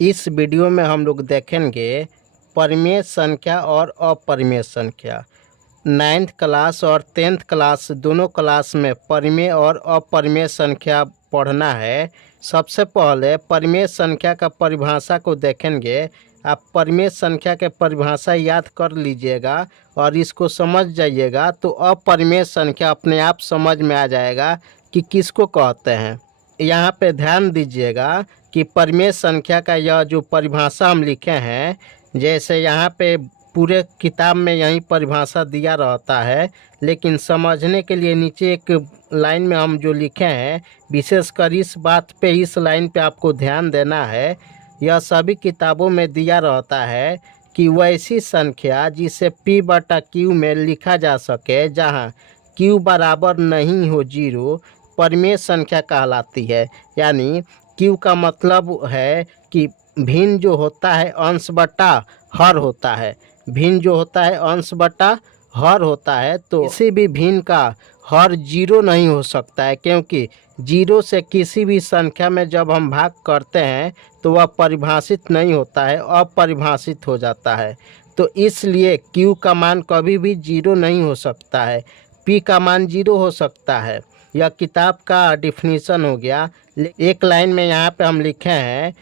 इस वीडियो में हम लोग देखेंगे परिमेय संख्या और अपरिमेय संख्या। 9th क्लास और 10th क्लास दोनों क्लास में परिमेय और अपरिमेय संख्या पढ़ना है। सबसे पहले परिमेय संख्या का परिभाषा को देखेंगे। आप परिमेय संख्या के परिभाषा याद कर लीजिएगा और इसको समझ जाइएगा तो अपरिमेय संख्या अपने आप समझ में आ जाएगा कि किसको कहते हैं। यहाँ पे ध्यान दीजिएगा कि परिमेय संख्या का यह जो परिभाषा हम लिखे हैं, जैसे यहाँ पे पूरे किताब में यही परिभाषा दिया रहता है, लेकिन समझने के लिए नीचे एक लाइन में हम जो लिखे हैं, विशेषकर इस बात पे इस लाइन पे आपको ध्यान देना है। यह सभी किताबों में दिया रहता है कि वैसी संख्या जिसे p/q में लिखा जा सके जहाँ q बराबर नहीं हो 0 परिमेय संख्या कहलाती है। यानी q का मतलब है कि भिन्न जो होता है अंश बटा हर होता है। भिन्न जो होता है अंश बटा हर होता है, तो किसी भी भिन्न का हर 0 नहीं हो सकता है, क्योंकि 0 से किसी भी संख्या में जब हम भाग करते हैं तो वह परिभाषित नहीं होता है, अपरिभाषित हो जाता है। तो इसलिए q का मान कभी भी 0 नहीं हो सकता है। p का मान 0 हो सकता है। यह किताब का डिफिनीशन हो गया। एक लाइन में यहाँ पे हम लिखे हैं,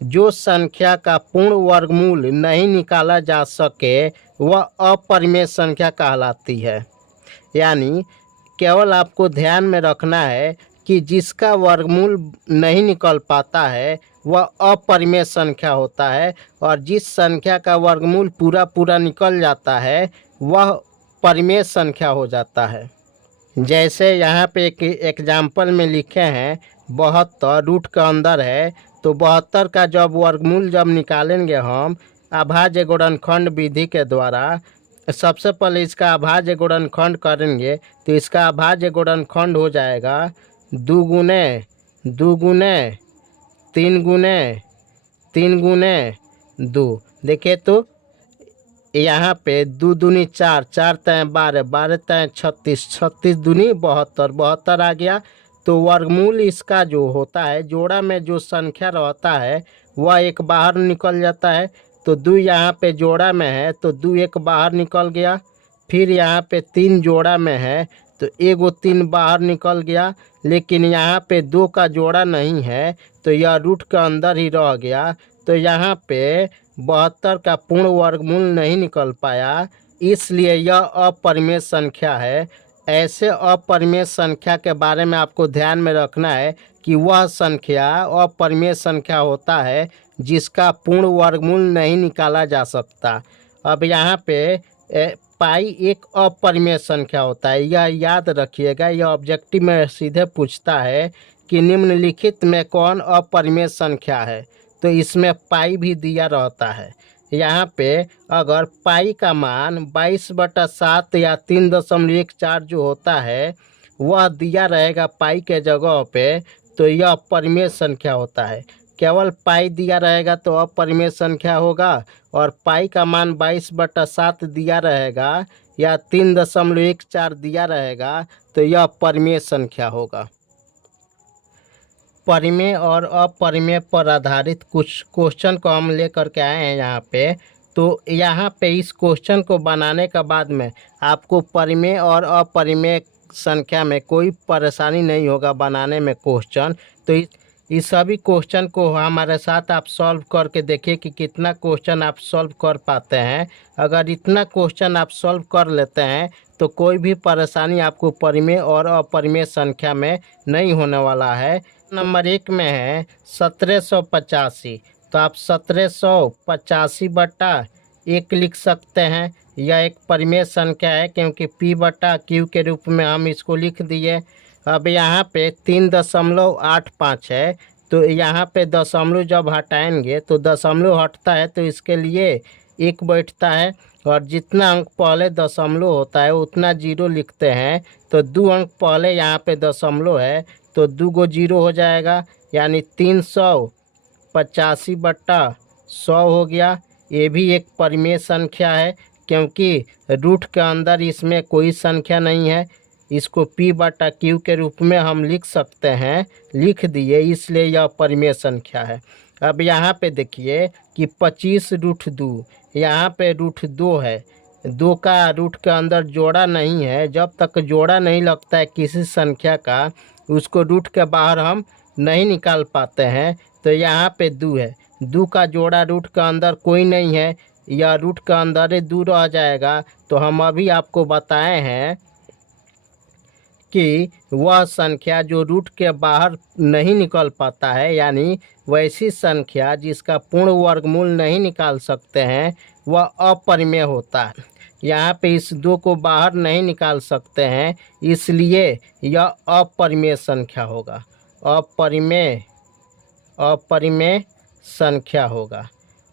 जो संख्या का पूर्ण वर्गमूल नहीं निकाला जा सके वह अपरिमेय संख्या कहलाती है। यानी केवल आपको ध्यान में रखना है कि जिसका वर्गमूल नहीं निकल पाता है वह अपरिमेय संख्या होता है, और जिस संख्या का वर्गमूल पूरा पूरा निकल जाता है वह परिमेय संख्या हो जाता है। जैसे यहाँ पे एक एग्जाम्पल में लिखे हैं 72 रूट के अंदर है, तो 72 का जब वर्गमूल जब निकालेंगे हम अभाज्य गुणनखंड विधि के द्वारा, सबसे पहले इसका अभाज्य गुणनखंड करेंगे तो इसका अभाज्य गुणनखंड हो जाएगा 2 गुने 2 गुने 3 गुने 3 गुने 2। देखिए तो यहाँ पे 2 दूनी 4, 4 तय 12, 12 तय 36, 36 दूनी 72, 72 आ गया। तो वर्गमूल इसका जो होता है, जोड़ा में जो संख्या रहता है वह एक बाहर निकल जाता है। तो 2 यहाँ पे जोड़ा में है तो 2 एक बाहर निकल गया। फिर यहाँ पे 3 जोड़ा में है तो 1 3 बाहर निकल गया। लेकिन यहाँ पे 2 का जोड़ा नहीं है तो यह रूट के अंदर ही रह गया। तो यहाँ पे 72 का पूर्ण वर्गमूल नहीं निकल पाया, इसलिए यह अपरिमेय संख्या है। ऐसे अपरिमेय संख्या के बारे में आपको ध्यान में रखना है कि वह संख्या अपरिमेय संख्या होता है जिसका पूर्ण वर्गमूल नहीं निकाला जा सकता। अब यहाँ पे पाई एक अपरिमेय संख्या होता है, यह याद रखिएगा। यह ऑब्जेक्टिव में सीधे पूछता है कि निम्नलिखित में कौन अपरिमेय संख्या है, तो इसमें पाई भी दिया रहता है। यहाँ पे अगर पाई का मान 22/7 या 3.14 जो होता है वह दिया रहेगा पाई के जगह पे, तो यह परिमेय संख्या होता है। केवल पाई दिया रहेगा तो अपरिमेय संख्या होगा, और पाई का मान 22/7 दिया रहेगा या 3.14 दिया रहेगा तो यह परिमेय संख्या होगा। परिमेय और अपरिमेय पर आधारित कुछ क्वेश्चन को हम लेकर के आए हैं यहाँ पे। तो यहाँ पे इस क्वेश्चन को बनाने के बाद में आपको परिमेय और अपरिमेय संख्या में कोई परेशानी नहीं होगा बनाने में क्वेश्चन। तो इस सभी क्वेश्चन को हमारे साथ आप सॉल्व करके देखिए कि कितना क्वेश्चन आप सॉल्व कर पाते हैं। अगर इतना क्वेश्चन आप सॉल्व कर लेते हैं तो कोई भी परेशानी आपको परिमेय और अपरिमेय संख्या में नहीं होने वाला है। नंबर 1 में है 1785, तो आप 1785/1 लिख सकते हैं। यह एक परिमेय संख्या है क्योंकि p/q के रूप में हम इसको लिख दिए। अब यहाँ पे 3.85 है, तो यहाँ पे दशमलव जब हटाएंगे तो दशमलव हटता है तो इसके लिए 1 बैठता है, और जितना अंक पहले दशमलव होता है उतना 0 लिखते हैं। तो 2 अंक पहले यहाँ पे दशमलव है तो 2 को 0 हो जाएगा, यानी 385/100 हो गया। ये भी एक परिमेय संख्या है क्योंकि रूट के अंदर इसमें कोई संख्या नहीं है। इसको P बटा Q के रूप में हम लिख सकते हैं, लिख दिए, इसलिए यह परिमेय संख्या है। अब यहाँ पे देखिए कि 25√2, यहाँ पे √2 है, 2 का रूट के अंदर जोड़ा नहीं है। जब तक जोड़ा नहीं लगता है किसी संख्या का, उसको रूट के बाहर हम नहीं निकाल पाते हैं। तो यहाँ पे 2 है, 2 का जोड़ा रूट के अंदर कोई नहीं है, या रूट के अंदर ही 2 रह जाएगा। तो हम अभी आपको बताए हैं कि वह संख्या जो रूट के बाहर नहीं निकल पाता है, यानी वैसी संख्या जिसका पूर्ण वर्गमूल नहीं निकाल सकते हैं, वह अपरिमेय होता है। यहाँ पे इस 2 को बाहर नहीं निकाल सकते हैं, इसलिए यह अपरिमेय संख्या होगा, अपरिमेय संख्या होगा।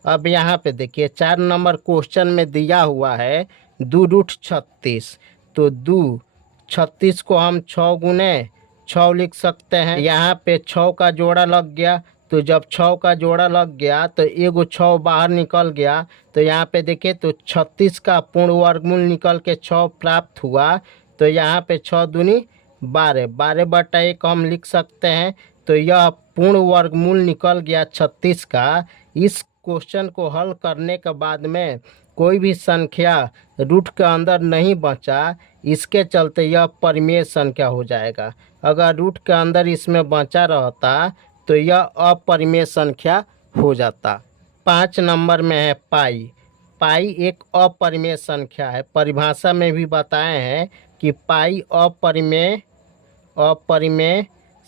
अब यहाँ पे देखिए 4 नंबर क्वेश्चन में दिया हुआ है 2√36, तो 2×36 को हम 6 गुने 6 लिख सकते हैं। यहाँ पे 6 का जोड़ा लग गया, तो जब 6 का जोड़ा लग गया तो एगो 6 बाहर निकल गया। तो यहाँ पे देखिए तो 36 का पूर्ण वर्गमूल निकल के 6 प्राप्त हुआ। तो यहाँ पे 6 दूनी 12, 12/1 हम लिख सकते हैं। तो यह पूर्ण वर्गमूल निकल गया 36 का। इस क्वेश्चन को हल करने के बाद में कोई भी संख्या रूट के अंदर नहीं बचा, इसके चलते यह परिमेय संख्या हो जाएगा। अगर रूट के अंदर इसमें बचा रहता तो यह अपरिमेय संख्या हो जाता। 5 नंबर में है पाई। पाई एक अपरिमेय संख्या है। परिभाषा में भी बताए हैं कि पाई अपरिमेय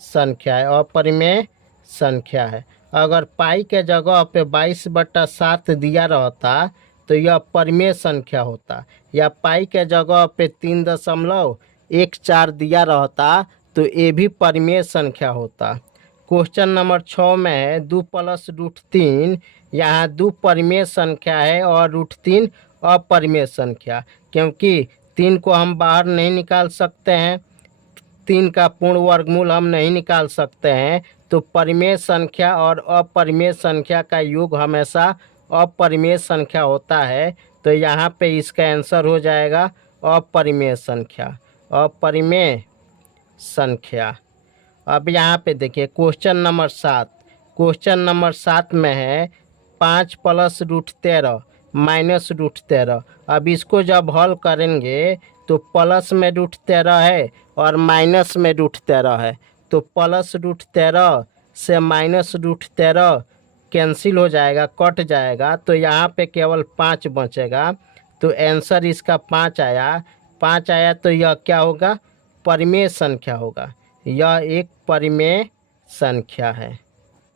संख्या है, अपरिमेय संख्या है। अगर पाई के जगह पे 22/7 दिया रहता तो यह परिमेय संख्या होता, या पाई के जगह पे 3.14 दिया रहता तो ये भी परिमेय संख्या होता। क्वेश्चन नंबर 6 में है 2 + √3। यहाँ 2 परिमेय संख्या है और √3 अपरिमेय संख्या, क्योंकि 3 को हम बाहर नहीं निकाल सकते हैं, 3 का पूर्ण वर्गमूल हम नहीं निकाल सकते हैं। तो परिमेय संख्या और अपरिमेय संख्या का योग हमेशा अपरिमेय संख्या होता है। तो यहाँ पे इसका आंसर हो जाएगा अपरिमेय संख्या, अपरिमेय संख्या। अब यहाँ पे देखिए क्वेश्चन नंबर 7। क्वेश्चन नंबर 7 में है 5 + √13 - √13। अब इसको जब हल करेंगे तो प्लस में √13 है और माइनस में √13 है। तो प्लस √13 से माइनस √13 कैंसिल हो जाएगा, कट जाएगा। तो यहाँ पे केवल 5 बचेगा। तो आंसर इसका 5 आया। 5 आया तो यह क्या होगा? परिमेय संख्या होगा। यह एक परिमेय संख्या है,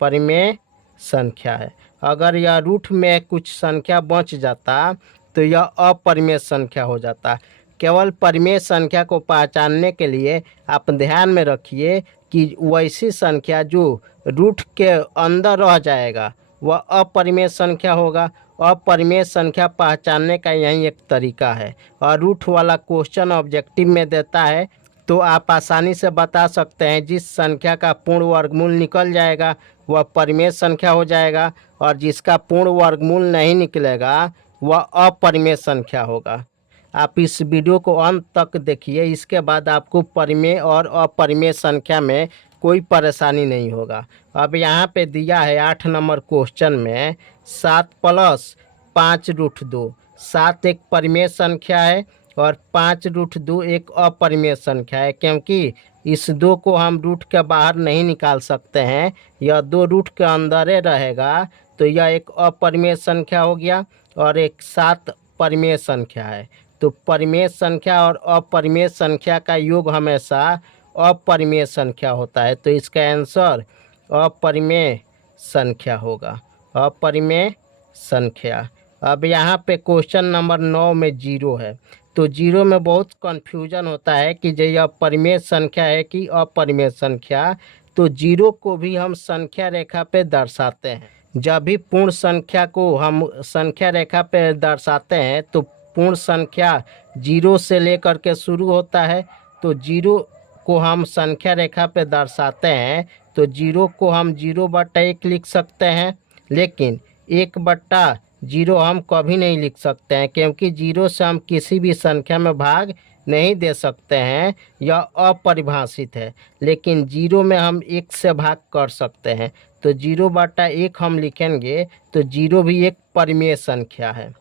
परिमेय संख्या है। अगर यह रूट में कुछ संख्या बच जाता तो यह अपरिमेय संख्या हो जाता। केवल परिमेय संख्या को पहचानने के लिए आप ध्यान में रखिए कि वैसी संख्या जो रूट के अंदर रह जाएगा वह अपरिमेय संख्या होगा। अपरिमेय संख्या पहचानने का यही एक तरीका है, और रूट वाला क्वेश्चन ऑब्जेक्टिव में देता है तो आप आसानी से बता सकते हैं जिस संख्या का पूर्ण वर्गमूल निकल जाएगा वह परिमेय संख्या हो जाएगा, और जिसका पूर्ण वर्गमूल नहीं निकलेगा वह अपरिमेय संख्या होगा। आप इस वीडियो को अंत तक देखिए, इसके बाद आपको परिमेय और अपरिमेय संख्या में कोई परेशानी नहीं होगा। अब यहाँ पे दिया है 8 नंबर क्वेश्चन में 7 + 5√2। 7 एक परिमेय संख्या है और 5√2 एक अपरिमेय संख्या है, क्योंकि इस 2 को हम रूट के बाहर नहीं निकाल सकते हैं, यह 2 रूट के अंदर ही रहेगा। तो यह एक अपरिमेय संख्या हो गया, और एक 7 परिमेय संख्या है। तो परिमेय संख्या और अपरिमेय संख्या का योग हमेशा अपरिमेय संख्या होता है। तो इसका आंसर अपरिमेय संख्या होगा, अपरिमेय संख्या। अब यहाँ पे क्वेश्चन नंबर 9 में 0 है। तो 0 में बहुत कन्फ्यूजन होता है कि यह परिमेय संख्या है कि अपरिमेय संख्या। तो 0 को भी हम संख्या रेखा पे दर्शाते हैं। जब भी पूर्ण संख्या को हम संख्या रेखा पे दर्शाते हैं तो पूर्ण संख्या 0 से लेकर के शुरू होता है। तो 0 को हम संख्या रेखा पे दर्शाते हैं, तो 0 को हम 0/1 लिख सकते हैं, लेकिन 1/0 हम कभी नहीं लिख सकते हैं, क्योंकि 0 से हम किसी भी संख्या में भाग नहीं दे सकते हैं, यह अपरिभाषित है। लेकिन 0 में हम 1 से भाग कर सकते हैं, तो 0/1 हम लिखेंगे तो 0 भी एक परिमेय संख्या है।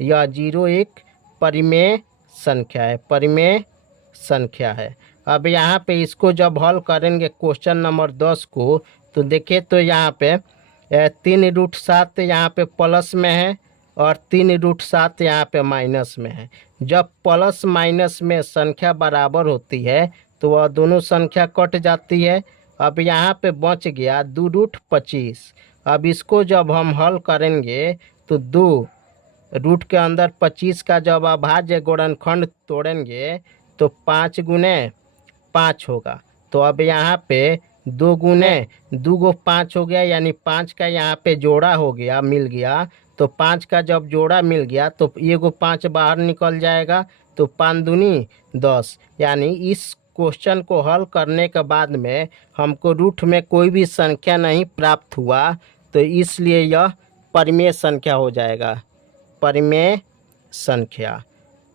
यह 0 एक परिमेय संख्या है, परिमेय संख्या है। अब यहाँ पे इसको जब हल करेंगे क्वेश्चन नंबर 10 को, तो देखिए तो यहाँ पे 3√7 यहाँ पे प्लस में है और 3√7 यहाँ पे माइनस में है। जब प्लस माइनस में संख्या बराबर होती है तो वह दोनों संख्या कट जाती है। अब यहाँ पे बच गया 2√25। अब इसको जब हम हल करेंगे तो 2 रूट के अंदर 25 का जब अभाज्य गुणनखंड तोड़ेंगे तो 5 गुने 5 होगा। तो अब यहाँ पे 2 गुने 2 गो 5 हो गया, यानी 5 का यहाँ पे जोड़ा हो गया, मिल गया। तो 5 का जब जोड़ा मिल गया तो ये गो 5 बाहर निकल जाएगा, तो 5 दूनी 10। यानी इस क्वेश्चन को हल करने के बाद में हमको रूट में कोई भी संख्या नहीं प्राप्त हुआ, तो इसलिए यह परिमेय संख्या हो जाएगा, परिमेय संख्या।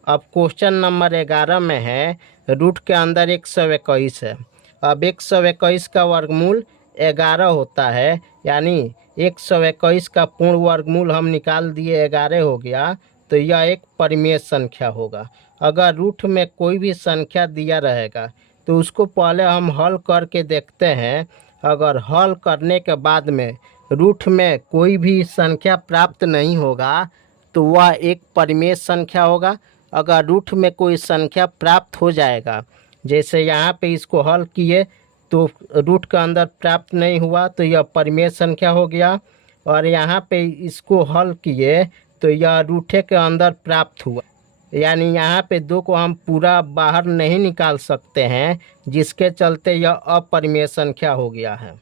अब क्वेश्चन नंबर 11 में है, रूट के अंदर 121 है। अब 121 का वर्गमूल 11 होता है, यानी 121 का पूर्ण वर्गमूल हम निकाल दिए, 11 हो गया, तो यह एक परिमेय संख्या होगा। अगर रूट में कोई भी संख्या दिया रहेगा तो उसको पहले हम हल करके देखते हैं। अगर हल करने के बाद में रूट में कोई भी संख्या प्राप्त नहीं होगा तो वह एक परिमेय संख्या होगा। अगर रूट में कोई संख्या प्राप्त हो जाएगा, जैसे यहाँ पे इसको हल किए तो रूट के अंदर प्राप्त नहीं हुआ, तो यह परिमेय संख्या हो गया। और यहाँ पे इसको हल किए तो यह रूठे के अंदर प्राप्त हुआ, यानी यहाँ पे 2 को हम पूरा बाहर नहीं निकाल सकते हैं, जिसके चलते यह अपरिमेय संख्या हो गया है।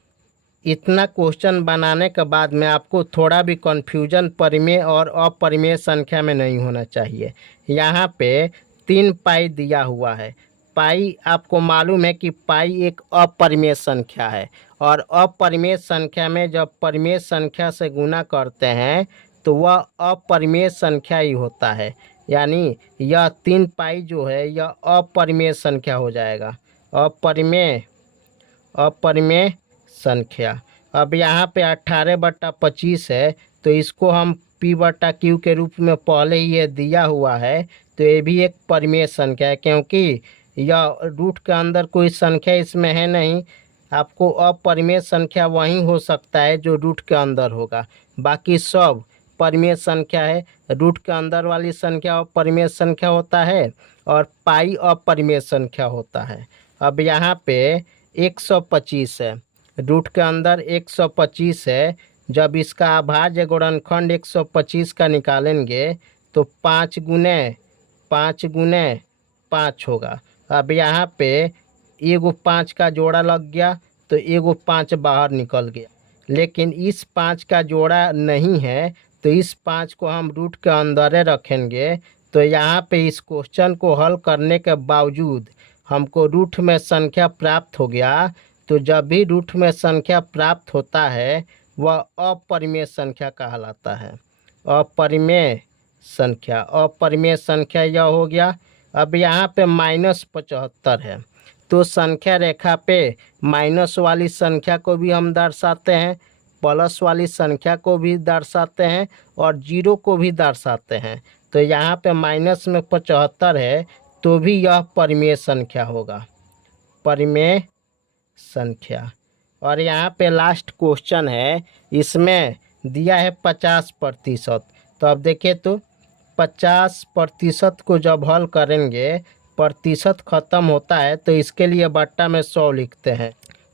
इतना क्वेश्चन बनाने के बाद में आपको थोड़ा भी कन्फ्यूजन परिमेय और अपरिमेय संख्या में नहीं होना चाहिए। यहाँ पे 3 पाई दिया हुआ है। पाई आपको मालूम है कि पाई एक अपरिमेय संख्या है, और अपरिमेय संख्या में जब परिमेय संख्या से गुना करते हैं तो वह अपरिमेय संख्या ही होता है। यानी यह 3 पाई जो है यह अपरिमेय संख्या हो जाएगा, अपरिमेय संख्या। अब यहाँ पे 18/25 है, तो इसको हम P/Q के रूप में पहले ही ये दिया हुआ है, तो ये भी एक परिमेय संख्या है, क्योंकि यह रूट के अंदर कोई संख्या इसमें है नहीं। आपको अपरिमेय संख्या वही हो सकता है जो रूट के अंदर होगा, बाकी सब परिमेय संख्या है। रूट के अंदर वाली संख्या अपरिमेय संख्या होता है और पाई अपरिमेय संख्या होता है। अब यहाँ पे 125 है, रूट के अंदर 125 है। जब इसका अभाज्य गुणनखंड 125 का निकालेंगे तो 5 गुने 5 होगा। अब यहाँ पे एगो 5 का जोड़ा लग गया, तो एगो 5 बाहर निकल गया। लेकिन इस 5 का जोड़ा नहीं है, तो इस 5 को हम रूट के अंदर रखेंगे। तो यहाँ पे इस क्वेश्चन को हल करने के बावजूद हमको रूट में संख्या प्राप्त हो गया। तो जब भी रूट में संख्या प्राप्त होता है वह अपरिमेय संख्या कहलाता है, अपरिमेय संख्या। अपरिमेय संख्या यह हो गया। अब यहाँ पे -75 है, तो संख्या रेखा पे माइनस वाली संख्या को भी हम दर्शाते हैं, प्लस वाली संख्या को भी दर्शाते हैं और 0 को भी दर्शाते हैं। तो यहाँ पे माइनस में 75 है, तो भी यह परिमेय संख्या होगा, परिमेय संख्या। और यहाँ पे लास्ट क्वेश्चन है, इसमें दिया है 50%। तो अब देखिए तो 50% को जब हल करेंगे, प्रतिशत खत्म होता है तो इसके लिए बट्टा में 100 लिखते हैं।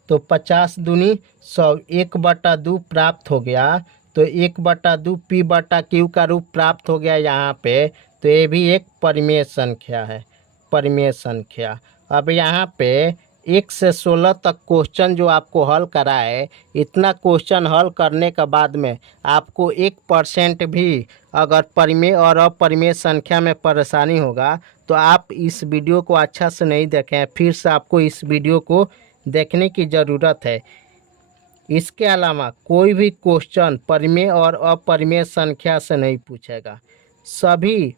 तो 50 दूनी 100, 1/2 प्राप्त हो गया। तो 1/2 P/Q का रूप प्राप्त हो गया यहाँ पे। तो ये भी एक परिमेय संख्या है, परिमेय संख्या। अब यहाँ पे 1 से 16 तक क्वेश्चन जो आपको हल करा है, इतना क्वेश्चन हल करने के बाद में आपको 1% भी अगर परिमेय और अपरिमेय संख्या में परेशानी होगा तो आप इस वीडियो को अच्छा से नहीं देखें, फिर से आपको इस वीडियो को देखने की ज़रूरत है। इसके अलावा कोई भी क्वेश्चन परिमेय और अपरिमेय संख्या से नहीं पूछेगा। सभी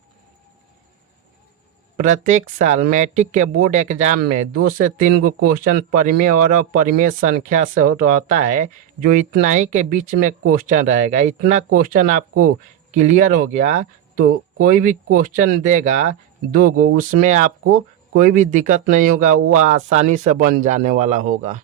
प्रत्येक साल मैट्रिक के बोर्ड एग्जाम में 2 से 3 गो क्वेश्चन परिमेय और अपरिमेय संख्या से रहता है, जो इतना ही के बीच में क्वेश्चन रहेगा। इतना क्वेश्चन आपको क्लियर हो गया तो कोई भी क्वेश्चन देगा 2 गो, उसमें आपको कोई भी दिक्कत नहीं होगा, वो आसानी से बन जाने वाला होगा।